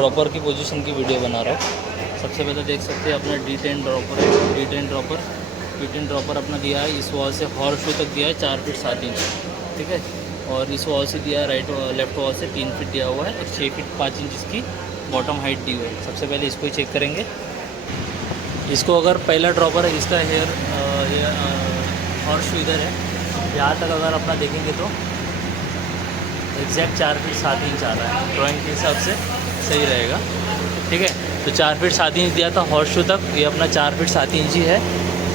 Dropper की position की video बना रहा हूँ। सबसे पहले देख सकते हैं अपना D10 ड्रॉपर है। D10 ड्रॉपर अपना दिया है, इस वॉल से हॉर्स शू तक दिया है 4 फीट 7 इंच, ठीक है। और इस वॉल से दिया है लेफ्ट वॉल से 3 फीट दिया हुआ है और 6 फीट 5 इंच इसकी बॉटम हाइट दी हुई है। सबसे पहले इसको ही चेक करेंगे। इसको अगर पहला ड्रॉपर है, इसका हॉर्स शू इधर है, यहाँ तक अगर अपना देखेंगे तो एग्जैक्ट 4 फीट 7 इंच आ रहा है। ड्राइंग के हिसाब से सही रहेगा, ठीक है। तो 4 फीट 7 इंच दिया था हॉर्स शू तक, ये अपना 4 फीट 7 इंच ही है।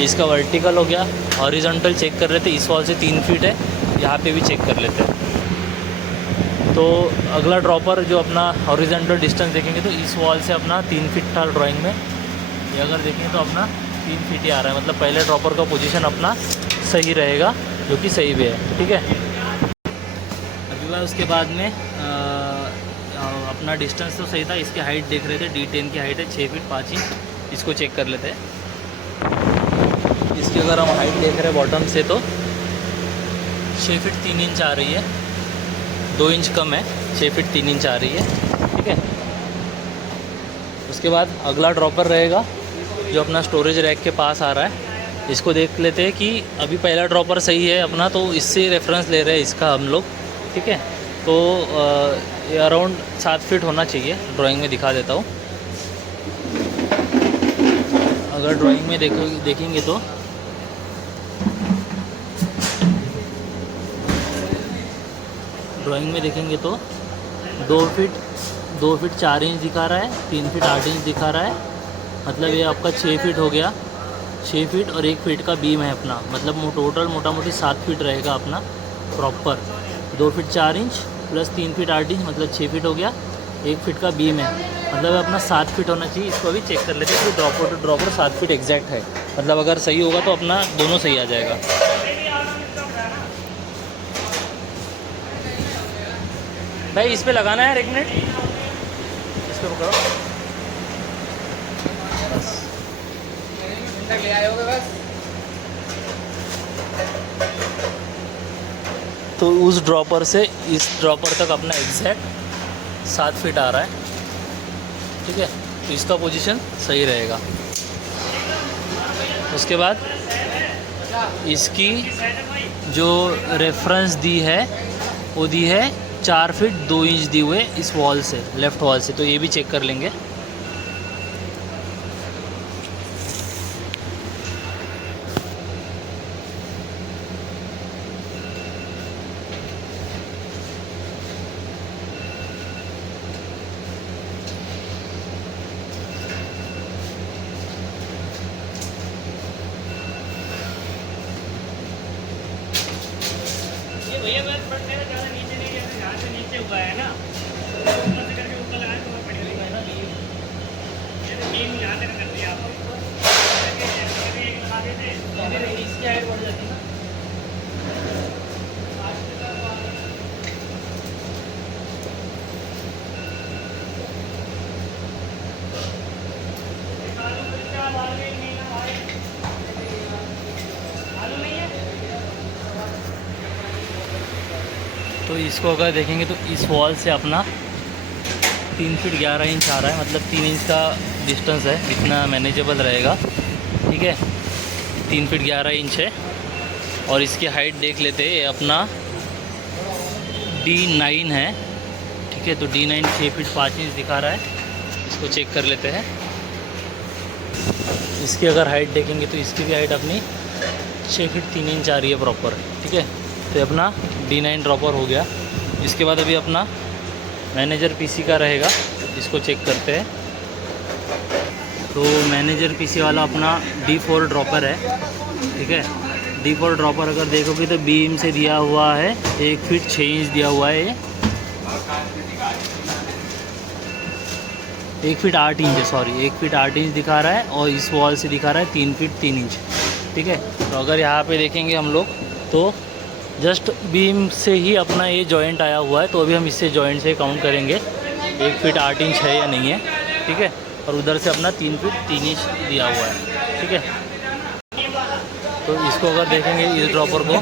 इसका वर्टिकल हो गया। हॉरिजॉन्टल चेक कर लेते, इस वॉल से 3 फीट है, यहाँ पे भी चेक कर लेते हैं। तो अगला ड्रॉपर जो अपना हॉरिजॉन्टल डिस्टेंस देखेंगे तो इस वॉल से अपना 3 फीट था ड्राइंग में, ये अगर देखें तो अपना 3 फीट ही आ रहा है। मतलब पहले ड्रॉपर का पोजीशन अपना सही रहेगा, जो कि सही भी है, ठीक है। अभी बार उसके बाद में अपना डिस्टेंस तो सही था। इसकी हाइट देख रहे थे, D10 की हाइट है 6 फीट 5 इंच। इसको चेक कर लेते हैं। इसकी अगर हम हाइट देख रहे हैं बॉटम से तो 6 फीट 3 इंच आ रही है, 2 इंच कम है, 6 फीट 3 इंच आ रही है, ठीक है। उसके बाद अगला ड्रॉपर रहेगा जो अपना स्टोरेज रैक के पास आ रहा है। इसको देख लेते हैं कि अभी पहला ड्रॉपर सही है अपना, तो इससे रेफरेंस ले रहे हैं इसका हम लोग, ठीक है। तो ये अराउंड 7 फीट होना चाहिए। ड्राइंग में दिखा देता हूँ। अगर ड्राइंग में देखेंगे तो ड्राइंग में देखेंगे तो 2 फीट 4 इंच दिखा रहा है, 3 फीट 8 इंच दिखा रहा है। मतलब ये आपका 6 फीट हो गया। 6 फीट और 1 फीट का बीम है अपना, मतलब टोटल मोटा मोटी 7 फीट रहेगा अपना proper. 2 feet 4 inch plus 3 feet 8 inch मतलब 6 फीट हो गया। 1 फीट का बीम है, मतलब अपना 7 फीट होना चाहिए। इसको भी चेक कर लेते हैं कि dropper to dropper 7 feet exact है। मतलब अगर सही होगा तो अपना दोनों सही आ जाएगा। भाई इस पे लगाना है, 1 मिनट इस पे पकड़ो बस। ले आए होगे बस। तो उस ड्रॉपर से इस ड्रॉपर तक अपना एग्जैक्ट 7 फीट आ रहा है, ठीक है। तो इसका पोजीशन सही रहेगा। उसके बाद इसकी जो रेफरेंस दी है वो दी है 4 फीट 2 इंच दी हुए इस वॉल से, लेफ़्ट वॉल से। तो ये भी चेक कर लेंगे। भैया बट मेरा ज़्यादा नीचे नहीं गया, यहाँ से नीचे हुआ है ना, ऊपर से करके ऊपर लगाए तो बढ़िया ये तो बीम यहाँ तक कर दिया आप एक लगा देते, इसकी हाइट बढ़ जाती है ना। तो इसको अगर देखेंगे तो इस वॉल से अपना 3 फीट 11 इंच आ रहा है। मतलब 3 इंच का डिस्टेंस है, इतना मैनेजेबल रहेगा, ठीक है। 3 फीट 11 इंच है। और इसकी हाइट देख लेते हैं, अपना D9 है, ठीक है। तो D9 6 फीट 5 इंच दिखा रहा है। इसको चेक कर लेते हैं। इसकी अगर हाइट देखेंगे तो इसकी भी हाइट अपनी 6 फीट 3 इंच आ रही है प्रॉपर, ठीक है। तो अपना D9 ड्रॉपर हो गया। इसके बाद अभी अपना मैनेजर पीसी का रहेगा, इसको चेक करते हैं। तो मैनेजर पीसी वाला अपना D4 ड्रॉपर है, ठीक है। D4 ड्रॉपर अगर देखोगे तो बीम से दिया हुआ है 1 फीट 6 इंच दिया हुआ है। ये 1 फीट 8 इंच है, सॉरी 1 फीट 8 इंच दिखा रहा है। और इस वॉल से दिखा रहा है 3 फीट 3 इंच, ठीक है। तो अगर यहाँ पे देखेंगे हम लोग तो जस्ट बीम से ही अपना ये जॉइंट आया हुआ है। तो अभी हम इससे जॉइंट से काउंट करेंगे 1 फीट 8 इंच है या नहीं है, ठीक है। और उधर से अपना 3 फीट 3 इंच दिया हुआ है, ठीक है। तो इसको अगर देखेंगे इस ड्रॉपर को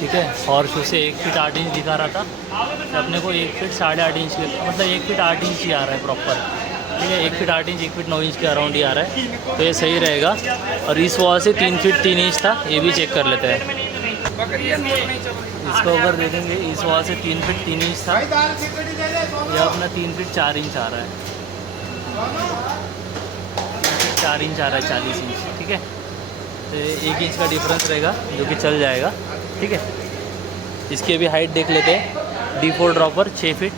ठीक है। हॉर्स शू से 1 फीट 8 इंच दिखा रहा था, तो अपने को 1 फीट 8.5 इंच के, मतलब 1 फीट 8 इंच ही आ रहा है प्रॉपर। ठीक है, 1 फीट 8 इंच 1 फीट 9 इंच के अराउंड ही आ रहा है, तो ये सही रहेगा। और इस वॉल से 3 फीट 3 इंच था, ये भी चेक कर लेते हैं। इसको अगर देखेंगे, इस वॉल से 3 फीट 3 इंच था, यह अपना 3 फीट 4 इंच आ रहा है, 4 इंच आ रहा है 40 इंच। ठीक है, तो 1 इंच का डिफरेंस रहेगा जो कि चल जाएगा। ठीक है, इसकी अभी हाइट देख लेते हैं। D4 ड्रॉपर 6 फीट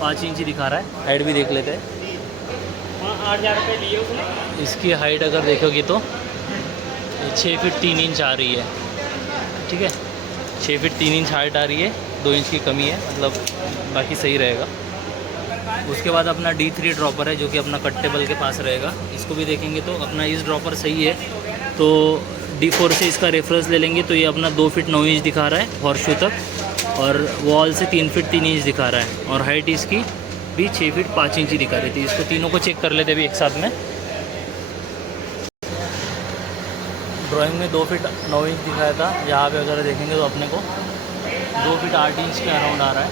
5 इंच ही दिखा रहा है, हाइट भी देख लेते हैं। 8,000 रुपये लिए उसने। इसकी हाइट अगर देखोगे तो 6 फीट 3 इंच आ रही है। ठीक है, 6 फीट 3 इंच हाइट आ रही है, 2 इंच की कमी है, मतलब बाकी सही रहेगा। उसके बाद अपना D3 ड्रॉपर है जो कि अपना कट टेबल के पास रहेगा। इसको भी देखेंगे तो अपना इस ड्रॉपर सही है, तो D4 से इसका रेफरेंस ले लेंगे तो ये अपना 2 फीट 9 इंच दिखा रहा है हॉर्स शू तक, और वॉल से 3 फीट 3 इंच दिखा रहा है, और हाइट इसकी भी 6 फीट 5 इंच ही दिखा रही थी। इसको तीनों को चेक कर लेते अभी एक साथ में। ड्राइंग में 2 फीट 9 इंच दिखाया था, यहाँ पे अगर देखेंगे तो अपने को 2 फीट 8 इंच के अराउंड आ रहा है।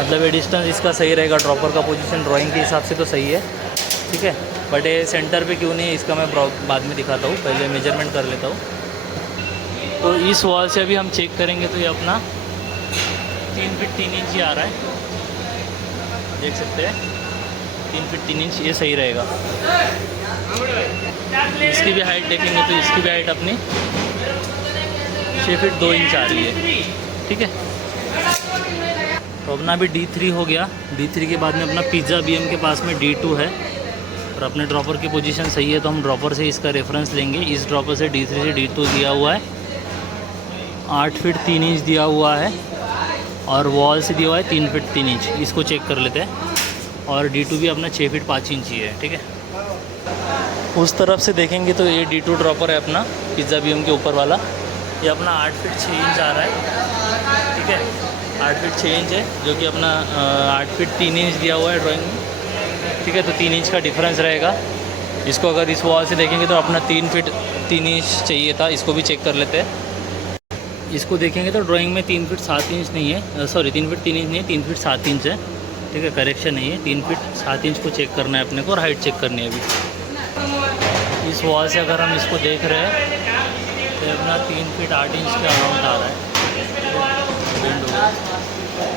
मतलब ये डिस्टेंस इसका सही रहेगा, ड्रॉपर का पोजीशन ड्राइंग के हिसाब से तो सही है। ठीक है, बट ये सेंटर पे क्यों नहीं है इसका मैं बाद में दिखाता हूँ, पहले मेजरमेंट कर लेता हूँ। तो इस वॉल से अभी हम चेक करेंगे तो ये अपना 3 फीट 3 इंच ही आ रहा है, देख सकते हैं 3 फीट 3 इंच, ये सही रहेगा। इसकी भी हाइट देखेंगे तो इसकी भी हाइट अपनी 6 फीट 2 इंच आ रही है। ठीक है, तो अपना अभी D3 हो गया। D3 के बाद में अपना पिज़्ज़ा BM के पास में D2 है, और अपने ड्रॉपर की पोजीशन सही है तो हम ड्रॉपर से इसका रेफरेंस लेंगे। इस ड्रॉपर से D3 से D2 दिया हुआ है, 8 फीट 3 इंच दिया हुआ है, और वॉल से दिया हुआ है 3 फीट 3 इंच। इसको चेक कर लेते हैं, और D2 भी अपना 6 फीट 5 इंच ही है। ठीक है, उस तरफ से देखेंगे तो ये D2 ड्रॉपर है अपना पिज़्ज़ा BM के ऊपर वाला, ये अपना 8 फीट 6 इंच आ रहा है। ठीक है, 8 फीट 6 इंच है, जो कि अपना 8 फीट 3 इंच दिया हुआ है ड्राइंग में। ठीक है, तो 3 इंच का डिफरेंस रहेगा। इसको अगर इस वॉल से देखेंगे तो अपना 3 फीट 3 इंच चाहिए था, इसको भी चेक कर लेते हैं। इसको देखेंगे तो ड्राइंग में 3 फीट 7 इंच नहीं है, सॉरी 3 फीट 3 इंच नहीं है, 3 फीट 7 इंच है। ठीक है, करेक्शन नहीं है, 3 फीट 7 इंच को चेक करना है अपने को, और हाइट चेक करनी है अभी। इस वॉल से अगर हम इसको देख रहे हैं तो अपना 3 फीट 8 इंच के अराउंड आ रहा है,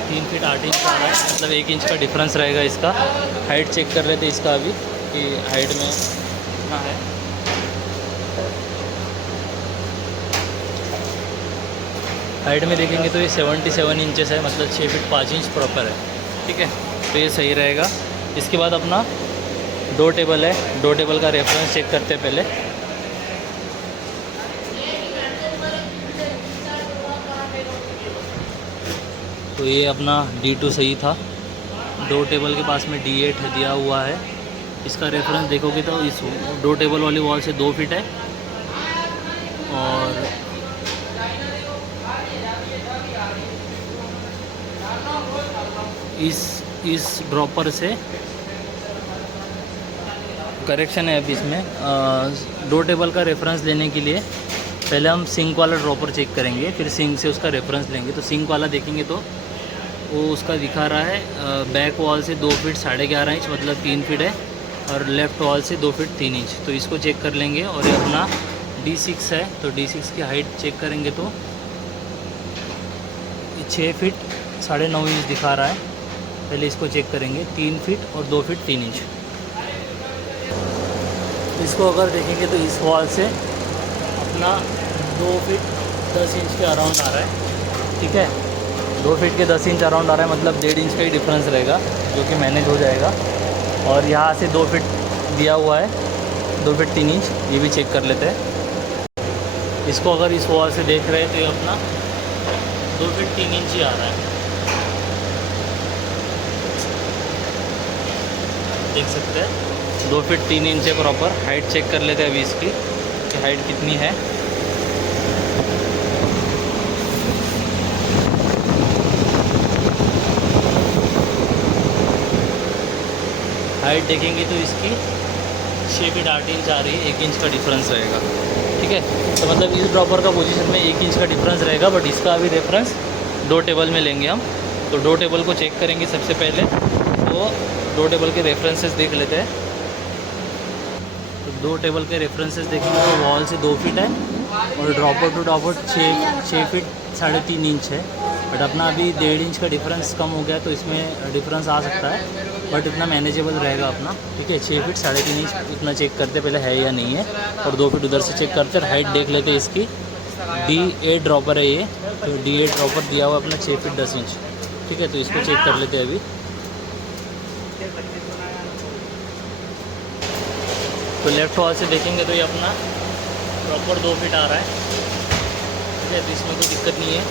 3 फीट 8 इंच आ रहा है, मतलब 1 इंच का डिफरेंस रहेगा इसका। हाइट चेक कर लेते इसका अभी कि हाइट में कितना है। हाइट में देखेंगे तो ये 77 इंचेस है, मतलब 6 फीट 5 इंच प्रॉपर है। ठीक है, तो ये सही रहेगा। इसके बाद अपना डो टेबल है, डो टेबल का रेफरेंस चेक करते हैं पहले। तो ये अपना D2 सही था, डो टेबल के पास में D8 दिया हुआ है। इसका रेफरेंस देखोगे तो इस डो टेबल वाली वॉल से 2 फीट है, और इस ड्रॉपर से करेक्शन है अभी इसमें। डो टेबल का रेफरेंस लेने के लिए पहले हम सिंक वाला ड्रॉपर चेक करेंगे, फिर सिंक से उसका रेफरेंस लेंगे। तो सिंक वाला देखेंगे तो वो उसका दिखा रहा है बैक वॉल से 2 फीट 11.5 इंच, मतलब 3 फीट है, और लेफ़्ट वॉल से 2 फीट 3 इंच। तो इसको चेक कर लेंगे। और ये अपना D6 है, तो D6 की हाइट चेक करेंगे तो 6 फीट 9.5 इंच दिखा रहा है। पहले इसको चेक करेंगे, 3 फीट और 2 फीट 3 इंच। इसको अगर देखेंगे तो इस वॉल से अपना 2 फीट 10 इंच के अराउंड आ रहा है। ठीक है, 2 फीट के 10 इंच अराउंड आ रहा है, मतलब 1.5 इंच का ही डिफरेंस रहेगा, जो कि मैनेज हो जाएगा। और यहाँ से 2 फीट दिया हुआ है, 2 फीट 3 इंच, ये भी चेक कर लेते हैं। इसको अगर इस वॉल से देख रहे हैं तो ये अपना 2 फीट 3 इंच ही आ रहा है, देख सकते हैं 2 फीट 3 इंच है प्रॉपर। हाइट चेक कर लेते हैं अभी इसकी कि हाइट कितनी है। हाइट देखेंगे तो इसकी 6 फीट 8 इंच आ रही है, 1 इंच का डिफरेंस रहेगा। ठीक है। तो मतलब इस ड्रॉपर का पोजीशन में 1 इंच का डिफरेंस रहेगा, बट इसका अभी रेफरेंस 2 टेबल में लेंगे हम। तो 2 टेबल को चेक करेंगे सबसे पहले, तो 2 टेबल के रेफरेंसेस देख लेते हैं। तो 2 टेबल के रेफरेंसेस देखेंगे तो वॉल से 2 फीट है और dropper to dropper 6 feet 3.5 inch है। बट अपना अभी 1.5 इंच का डिफरेंस कम हो गया, तो इसमें डिफरेंस आ सकता है, बट इतना मैनेजेबल रहेगा अपना, ठीक है। 6 फीट 3.5 इंच इतना चेक करते पहले है या नहीं है, और 2 फीट उधर से चेक करते। हाइट देख लेते हैं इसकी। D8 ड्रॉपर है ये, तो D8 ड्रॉपर दिया हुआ अपना 6 फीट 10 इंच, ठीक है। तो इसको चेक कर लेते हैं अभी। तो लेफ़्ट वॉल से देखेंगे तो ये अपना प्रॉपर 2 फीट आ रहा है, ठीक है। तो इसमें कोई दिक्कत नहीं है।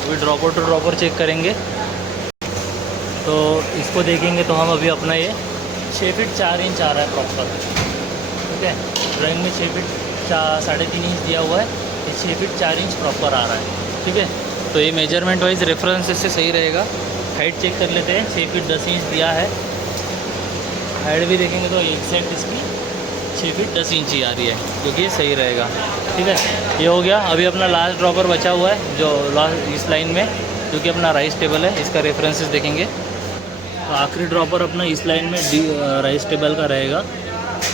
अभी ड्रॉपर टू ड्रॉपर चेक करेंगे, तो इसको देखेंगे तो हम अभी अपना ये 6 फीट 4 इंच आ रहा है प्रॉपर, ठीक है। ड्राइंग में 6 फीट 3.5 इंच दिया हुआ है, ये 6 फीट 4 इंच प्रॉपर आ रहा है, ठीक है। तो ये मेजरमेंट वाइज रेफरेंस से सही रहेगा। हाइट चेक कर लेते हैं, 6 फीट 10 इंच दिया है। हाइट भी देखेंगे तो एग्जैक्ट इसकी 6 फीट 10 इंच ही आ रही है, जो कि सही रहेगा, ठीक है। ये हो गया। अभी अपना लास्ट ड्रॉपर बचा हुआ है जो लास्ट इस लाइन में, जो कि अपना राइस टेबल है, इसका रेफरेंसेस देखेंगे। तो आखिरी ड्रॉपर अपना इस लाइन में राइस टेबल का रहेगा,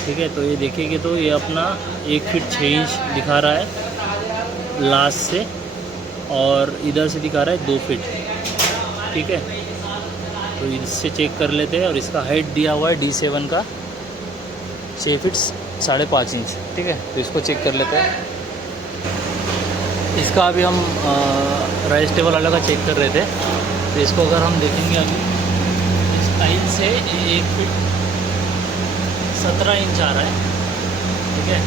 ठीक है। तो ये देखेंगे तो ये अपना 1 फीट 6 इंच दिखा रहा है लास्ट से, और इधर से दिखा रहा है 2 फीट, ठीक है। तो इससे चेक कर लेते हैं। और इसका हाइट दिया हुआ है D7 का 6 फीट 5.5 इंच, ठीक है। तो इसको चेक कर लेते हैं। इसका अभी हम राइस टेबल वाला का चेक कर रहे थे, तो इसको अगर हम देखेंगे अभी इस टाइल से 1 फीट 17 इंच आ रहा है, ठीक है।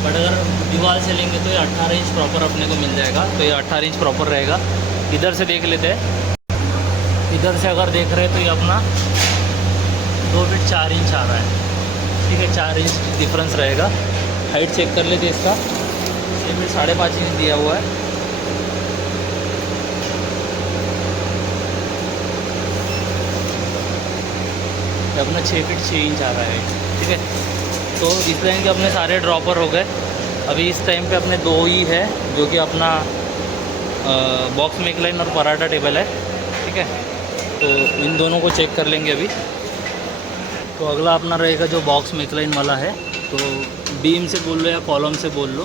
बट अगर दीवार से लेंगे तो ये 18 इंच प्रॉपर अपने को मिल जाएगा। तो ये 18 इंच प्रॉपर रहेगा। इधर से देख लेते हैं। इधर से अगर देख रहे हैं तो ये अपना 2 फीट 4 इंच आ रहा है, ठीक है। 4 इंच डिफरेंस रहेगा। हाइट चेक कर लेते हैं इसका। 6 फीट 5.5 इंच दिया हुआ है। ये अपना 6 फीट 6 इंच आ रहा है, ठीक है। तो इस लाइन के अपने सारे ड्रॉपर हो गए। अभी इस टाइम पे अपने 2 ही है, जो कि अपना बॉक्स मेक लाइन और पराठा टेबल है, ठीक है। तो इन दोनों को चेक कर लेंगे अभी। तो अगला अपना रहेगा जो बॉक्स मेक लाइन वाला है। तो बीम से बोल लो या कॉलम से बोल लो,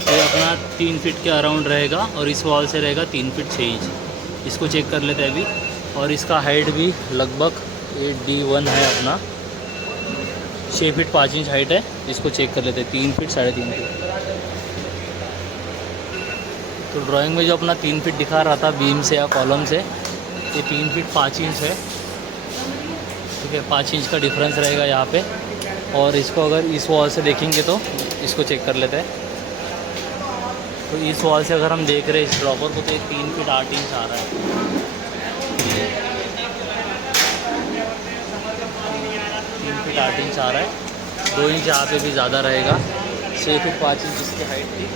तो ये अपना 3 फीट के अराउंड रहेगा, और इस वॉल से रहेगा 3 फीट 6 इंच। इसको चेक कर लेते हैं अभी। और इसका हाइट भी लगभग D1 है अपना, 6 फीट 5 इंच हाइट है। इसको चेक कर लेते हैं, 3 फीट 3.5 फीट। तो ड्राइंग में जो अपना 3 फीट दिखा रहा था बीम से या कॉलम से, ये 3 फीट 5 इंच है, ठीक है। 5 इंच का डिफरेंस रहेगा यहाँ पे। और इसको अगर इस वॉल से देखेंगे तो इसको चेक कर लेते हैं। तो इस वॉल से अगर हम देख रहे हैं इस ड्रॉपर को, तो ये 3 फीट 8 इंच आ रहा है, 3 फीट 8 इंच आ रहा है। 2 इंच यहाँ पे भी ज़्यादा रहेगा। 6 फीट 5 इंच इसकी हाइट थी।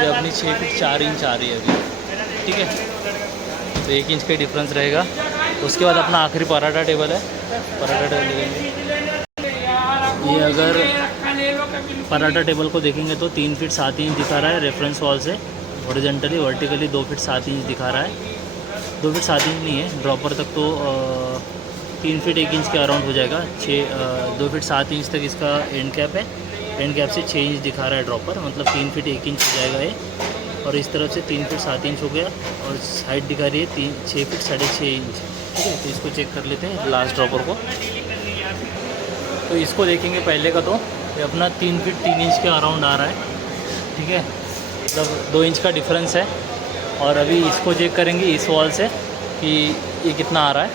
ये अपनी 6 फीट 4 इंच आ रही है अभी, ठीक है। तो 1 इंच का डिफरेंस रहेगा। उसके बाद अपना आखिरी पराठा टेबल है। पराठा टेबल देखेंगे। ये अगर पराठा टेबल को देखेंगे तो 3 फीट 7 इंच दिखा रहा है रेफरेंस वॉल से। हॉरिजॉन्टली वर्टिकली 2 फीट 7 इंच दिखा रहा है। 2 फीट 7 इंच नहीं है, ड्रॉपर तक तो 3 फीट 1 इंच के अराउंड हो जाएगा। 2 फीट 7 इंच तक इसका एंड कैप है। एंड कैप से 6 इंच दिखा रहा है ड्रॉपर, मतलब 3 फीट 1 इंच हो जाएगा ये। और इस तरफ से 3 फीट 7 इंच हो गया। और हाइट दिखा रही है 6 फीट 6.5 इंच, ठीक है। तो इसको चेक कर लेते हैं लास्ट ड्रॉपर को। तो इसको देखेंगे पहले का, तो ये अपना 3 फीट 3 इंच के अराउंड आ रहा है, ठीक है। मतलब 2 इंच का डिफरेंस है। और अभी इसको चेक करेंगे इस वॉल से कि ये कितना आ रहा है।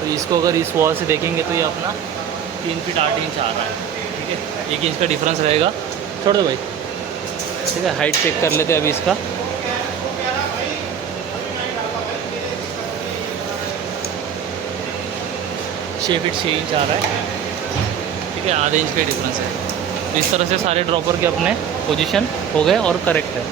तो इसको अगर इस वॉल से देखेंगे तो ये अपना 3 फीट 8 इंच आ रहा है, ठीक है। 1 इंच का डिफरेंस रहेगा। छोड़ दो भाई, ठीक है। हाइट चेक कर लेते हैं अभी इसका। छः फीट 6 इंच आ रहा है, ठीक है। आधे इंच का डिफरेंस है। तो इस तरह से सारे ड्रॉपर के अपने पोजीशन हो गए और करेक्ट है।